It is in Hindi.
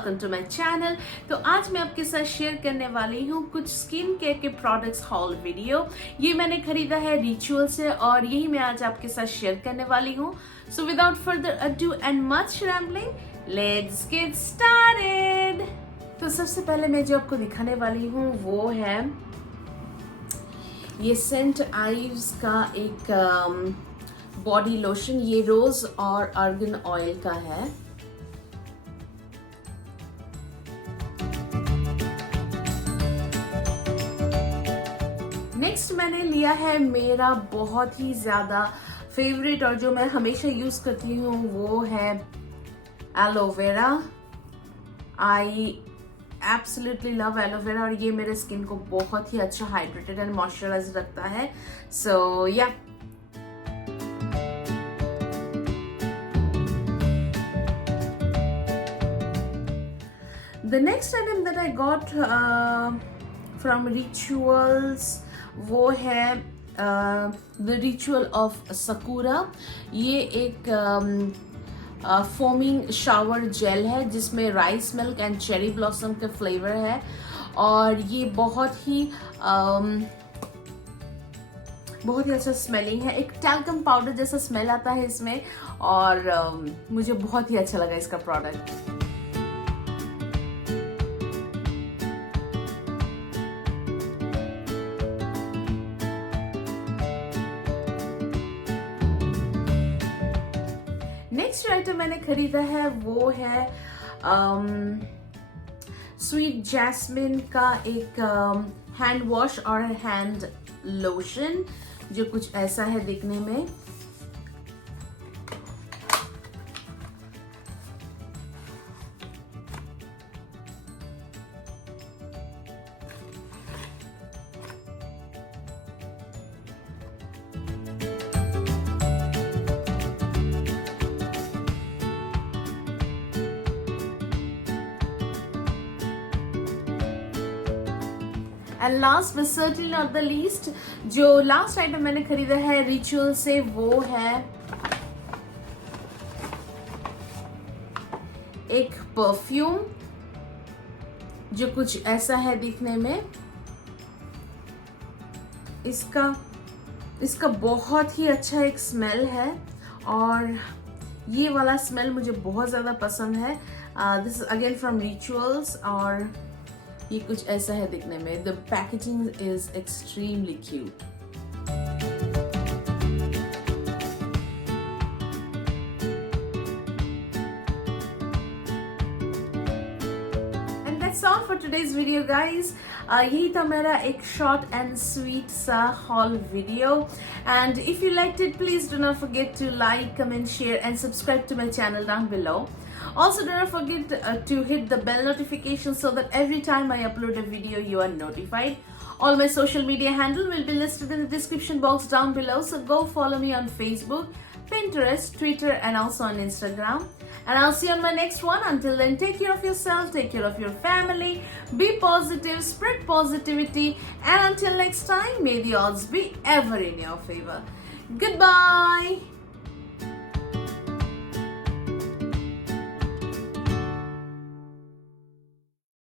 Welcome to my channel. तो आज मैं आपके साथ शेयर करने वाली हूँ कुछ स्किन केयर के प्रोडक्ट्स हॉल वीडियो। ये मैंने खरीदा है रिचुअल से और यही मैं आज आपके साथ शेयर करने वाली हूँ। So without further ado and much rambling, let's get started. तो सबसे पहले मैं जो आपको दिखाने वाली हूँ वो है ये सेंट आइव्स का एक बॉडी लोशन। ये रोज और आर्गन ऑयल का है। नेक्स्ट मैंने लिया है मेरा बहुत ही ज्यादा फेवरेट और जो मैं हमेशा यूज करती हूँ वो है aloe vera. I absolutely love aloe vera और ये मेरे स्किन को बहुत ही अच्छा हाइड्रेटेड एंड मॉइस्चराइज रखता है। सो या The next item that I got from Rituals वो है The Ritual of Sakura। ये एक फोमिंग शावर जेल है जिसमें rice milk and cherry blossom का फ्लेवर है और ये बहुत ही अच्छा स्मेलिंग है। एक टैल्कम पाउडर जैसा स्मेल आता है इसमें और मुझे बहुत ही अच्छा लगा इसका प्रोडक्ट। नेक्स्ट आइटम मैंने खरीदा है वो है स्वीट जैस्मिन का एक हैंड वॉश और हैंड लोशन जो कुछ ऐसा है दिखने में। And last but certainly not the least, जो लास्ट आइटम मैंने खरीदा है रिचुअल से वो है एक परफ्यूम जो कुछ ऐसा है दिखने में। इसका बहुत ही अच्छा एक स्मेल है और ये वाला स्मेल मुझे बहुत ज्यादा पसंद है। This is again from rituals और ये कुछ ऐसा है दिखने में। The packaging is extremely cute. That's all for today's video guys। यही था मेरा एक short and sweet सा haul video and if you liked it please do not forget to like, comment, share and subscribe to my channel down below। Also do not forget to hit the bell notification so that every time I upload a video you are notified। All my social media handle will be listed in the description box down below, so go follow me on Facebook, Pinterest, Twitter and also on Instagram। And I'll see you on my next one. Until then, take care of yourself, take care of your family, be positive, spread positivity, and until next time, may the odds be ever in your favor। Goodbye!